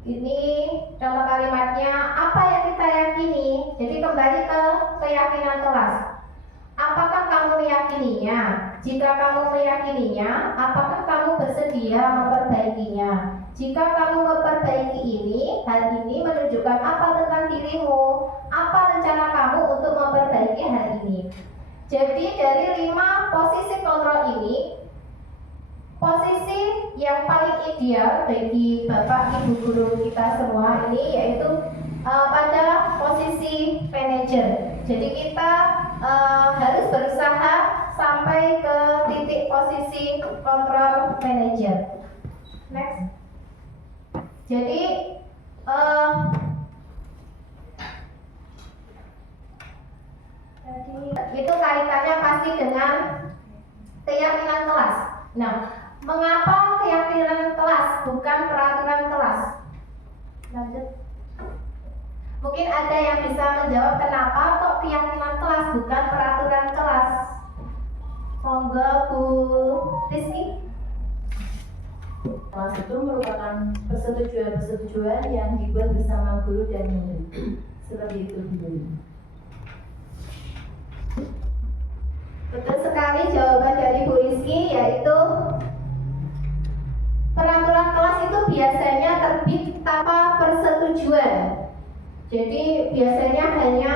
Ini contoh kalimatnya, apa yang kita yakini. Jadi kembali ke keyakinan kelas. Apakah kamu meyakininya? Jika kamu meyakininya, apakah kamu bersedia memperbaikinya? Jika kamu memperbaiki ini, hal ini menunjukkan apa tentang dirimu? Apa rencana kamu untuk memperbaiki hal ini? Jadi dari 5 posisi kontrol ini, posisi yang paling ideal bagi Bapak Ibu guru kita semua ini yaitu pada posisi manajer. Jadi kita harus berusaha sampai ke titik posisi kontrol manajer. Next. Jadi itu kaitannya pasti dengan keyakinan kelas. Nah, mengapa keyakinan kelas bukan peraturan kelas? Lanjut. Mungkin ada yang bisa menjawab kenapa kok keyakinan kelas bukan peraturan kelas. Monggo Bu Rizky. Kelas itu merupakan persetujuan yang dibuat bersama guru dan murid. Seperti itu dulu. Betul sekali jawaban dari Bu Rizky, yaitu peraturan kelas itu biasanya terbit tanpa persetujuan. Jadi biasanya hanya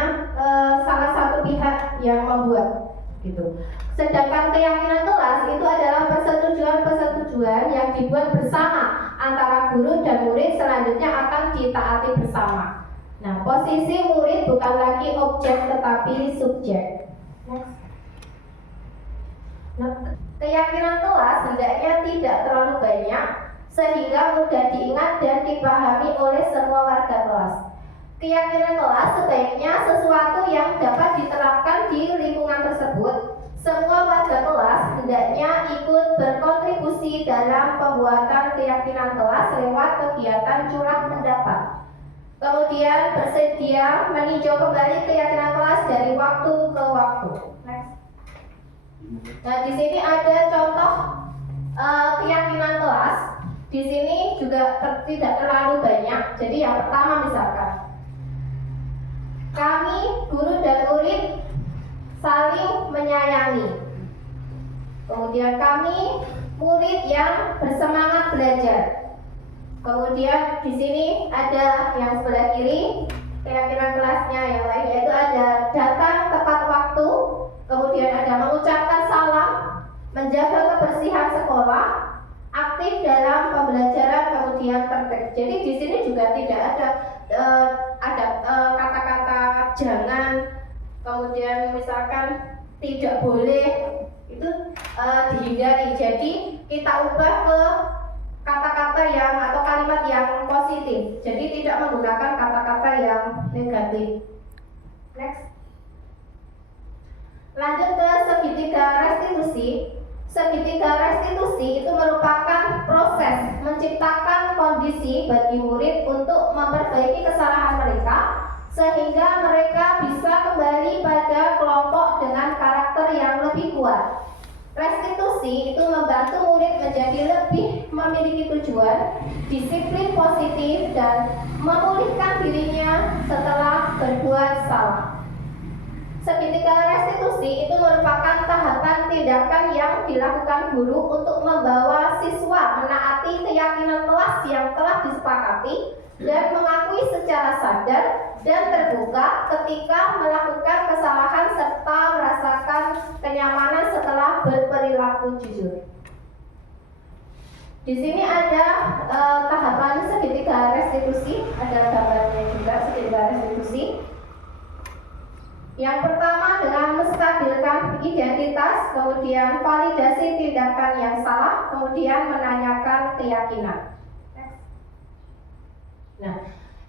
salah satu pihak yang membuat gitu. Sedangkan keyakinan kelas itu adalah persetujuan yang dibuat bersama antara guru dan murid, selanjutnya akan ditaati bersama. Nah, posisi murid bukan lagi objek tetapi subjek. Next. Nah, keyakinan kelas hendaknya tidak terlalu banyak sehingga mudah diingat dan dipahami oleh semua warga kelas. Keyakinan kelas sebaiknya sesuatu yang dapat diterapkan di lingkungan tersebut. Semua warga kelas hendaknya ikut berkontribusi dalam pembuatan keyakinan kelas lewat kegiatan curah pendapat. Kemudian bersedia meninjau kembali keyakinan kelas dari waktu ke waktu. Next. Nah, di sini ada contoh keyakinan kelas. Di sini juga tidak terlalu banyak. Jadi yang pertama misalkan, kami guru dan murid saling menyayangi. Kemudian kami murid yang bersemangat belajar. Kemudian di sini ada yang sebelah kiri keyakinan kelasnya yang lain, yaitu ada datang tepat waktu. Kemudian ada mengucapkan salam, menjaga kebersihan sekolah, aktif dalam pembelajaran, kemudian tertib. Jadi di sini juga tidak ada kata-kata jangan, kemudian misalkan tidak boleh, itu dihindari. Jadi kita ubah ke kata-kata yang atau kalimat yang positif. Jadi tidak menggunakan kata-kata yang negatif. Next. Lanjut ke segitiga restitusi. Segitiga restitusi itu merupakan proses menciptakan kondisi bagi murid untuk memperbaiki kesalahan mereka sehingga mereka bisa kembali pada kelompok dengan karakter yang lebih kuat. Restitusi itu membantu murid menjadi lebih memiliki tujuan, disiplin positif, dan memulihkan dirinya setelah berbuat salah. Segitiga restitusi itu merupakan tahapan tindakan-tindakan yang dilakukan guru untuk membawa siswa menaati keyakinan kelas yang telah disepakati dan mengakui secara sadar dan terbuka ketika melakukan kesalahan serta merasakan kenyamanan setelah berperilaku jujur. Di sini ada tahapan segitiga restitusi, ada gambarnya juga segitiga restitusi. Yang pertama dengan menstabilkan identitas, kemudian validasi tindakan yang salah, kemudian menanyakan keyakinan. Nah,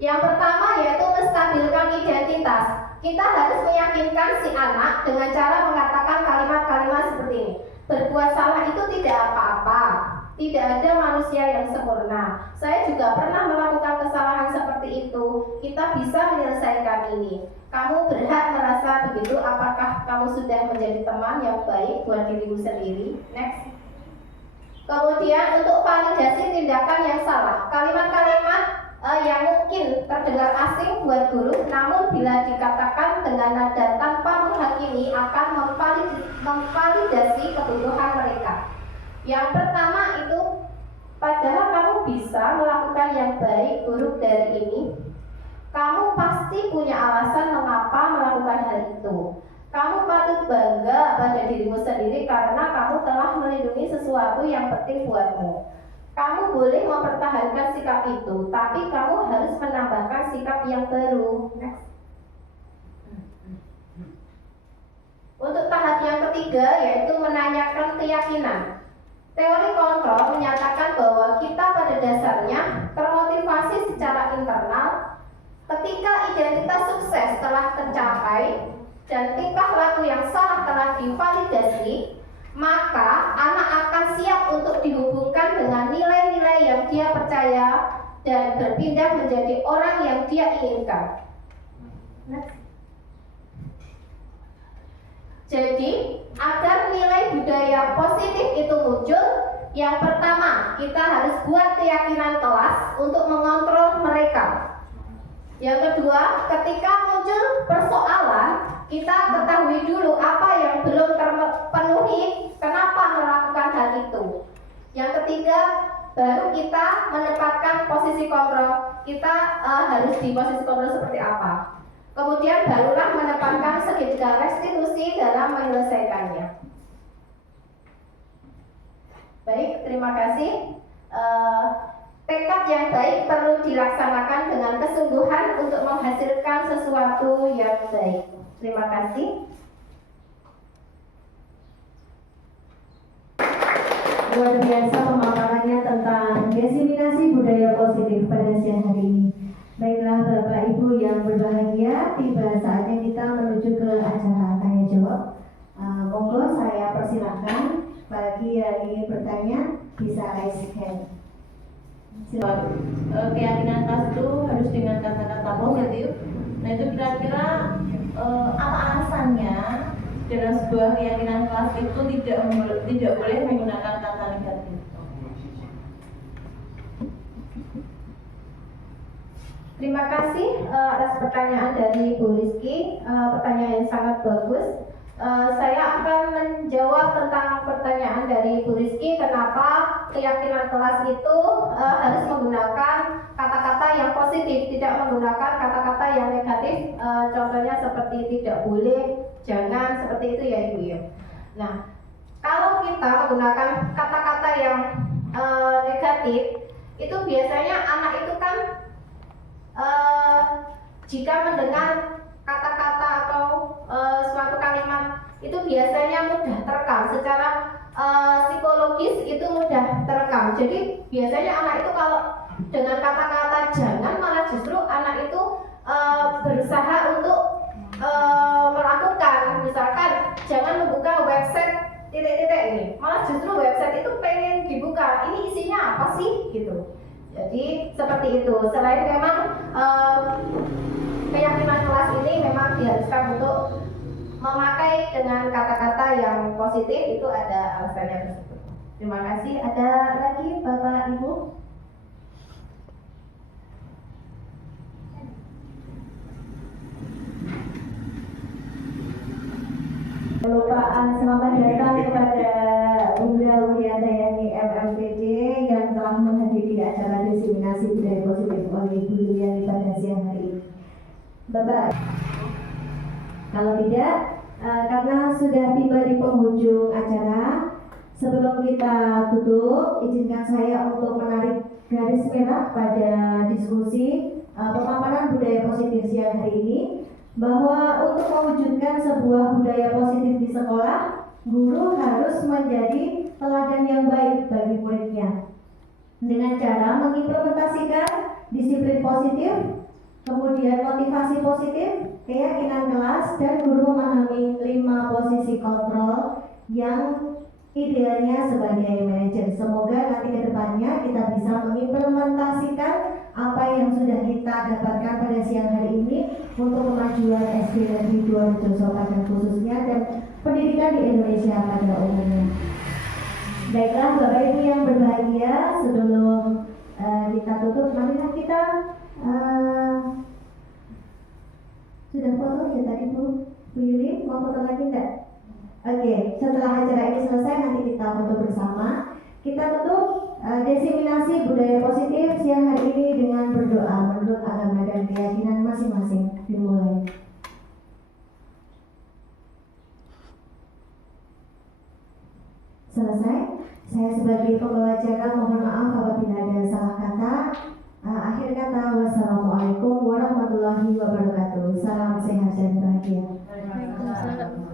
yang pertama yaitu menstabilkan identitas. Kita harus meyakinkan si anak dengan cara mengatakan kalimat-kalimat seperti ini. Berbuat salah itu tidak apa-apa. Tidak ada manusia yang sempurna. Saya juga pernah melakukan kesalahan seperti itu. Kita bisa menyelesaikan ini. Kamu berhak merasa begitu. Apakah kamu sudah menjadi teman yang baik buat dirimu sendiri? Next. Kemudian untuk validasi tindakan yang salah. Kalimat-kalimat yang mungkin terdengar asing buat guru, namun bila dikatakan dengan nada tanpa menghakimi akan memvalidasi kebutuhan mereka. Yang pertama itu, padahal kamu bisa melakukan yang baik buruk dari ini. Kamu pasti punya alasan mengapa melakukan hal itu. Kamu patut bangga pada dirimu sendiri karena kamu telah melindungi sesuatu yang penting buatmu. Kamu boleh mempertahankan sikap itu, tapi kamu harus menambahkan sikap yang baru. Next. Untuk tahap yang ketiga yaitu menanyakan keyakinan. Teori kontrol menyatakan bahwa kita pada dasarnya termotivasi secara internal ketika identitas sukses telah tercapai dan tingkah laku yang salah telah divalidasi, maka anak akan siap untuk dihubungkan dengan nilai-nilai yang dia percaya dan berpindah menjadi orang yang dia inginkan. Jadi, agar nilai budaya positif itu muncul, yang pertama, kita harus buat keyakinan kelas untuk mengontrol mereka. Yang kedua, ketika muncul persoalan, kita ketahui dulu apa yang belum terpenuhi, kenapa melakukan hal itu. Yang ketiga, baru kita menempatkan posisi kontrol. Kita harus di posisi kontrol seperti apa. Kemudian barulah menempatkan segitiga restitusi dalam menyelesaikannya. Baik, terima kasih. Tekad yang baik perlu dilaksanakan dengan kesungguhan untuk menghasilkan sesuatu yang baik. Terima kasih. Luar biasa pemaparannya tentang diseminasi budaya positif pada siang hari ini. Baiklah Bapak Ibu yang berbahagia, tiba saatnya kita menuju ke acara tanya jawab. Monggo saya persilahkan bagi yang ingin bertanya bisa raise hand. Keyakinan kelas itu harus dengan kata-kata positif. Nah itu kira-kira apa alasannya dalam sebuah keyakinan kelas itu tidak boleh menggunakan kata negatif? Terima kasih atas pertanyaan dari Bu Rizky, pertanyaan yang sangat bagus. Saya akan menjawab tentang pertanyaan dari Bu Rizky, kenapa keyakinan kelas itu harus menggunakan kata-kata yang positif, tidak menggunakan kata-kata yang negatif, contohnya seperti tidak boleh, jangan, seperti itu ya Ibu ya. Nah, kalau kita menggunakan kata-kata yang negatif, itu biasanya anak itu kan jika mendengar kata-kata atau suatu kalimat itu biasanya mudah terekam secara psikologis, itu mudah terekam. Jadi biasanya anak itu kalau dengan kata-kata jangan, malah justru anak itu berusaha untuk melakukan, misalkan jangan membuka website titik-titik ini, malah justru website itu pengen dibuka, ini isinya apa sih gitu. Jadi seperti itu. Selain memang keyakinan kelas ini memang diharuskan untuk memakai dengan kata-kata yang positif, itu ada alasannya tersebut. Terima kasih. Ada lagi Bapak Ibu? Kelupaan selamat datang kepada Bunda Wuliantayani MMPD yang telah menghadiri acara diseminasi budaya positif oleh Ibu Yuliani pada siang hari ini. Bapak, kalau tidak, karena sudah tiba di penghujung acara, sebelum kita tutup, izinkan saya untuk menarik garis merah pada diskusi pemaparan budaya positif siang hari ini, bahwa untuk mewujudkan sebuah budaya positif di sekolah, guru harus menjadi teladan yang baik bagi muridnya dengan cara mengimplementasikan disiplin positif, kemudian motivasi positif, keyakinan kelas, dan guru memahami 5 posisi kontrol yang idealnya sebagai manajer. Semoga nanti ke depannya kita bisa mengimplementasikan apa yang sudah kita dapatkan pada siang hari ini untuk kemajuan SD Negeri 2 Rejoso pada khususnya dan pendidikan di Indonesia pada umumnya. Baiklah Bapak Ibu yang berbahagia, sebelum kita tutup, marilah kita sudah foto ya tadi Bu Yuli, mau foto lagi enggak? Oke, setelah acara ini selesai nanti kita foto bersama. Kita tutup diseminasi budaya positif siang hari ini dengan berdoa menurut agama dan keyakinan masing-masing. Dimulai. Selesai. Saya sebagai pembawa acara mohon maaf apabila ada salah kata. Akhir kata, wassalamualaikum warahmatullahi wabarakatuh. Salam sehat dan bahagia. Waalaikumsalam.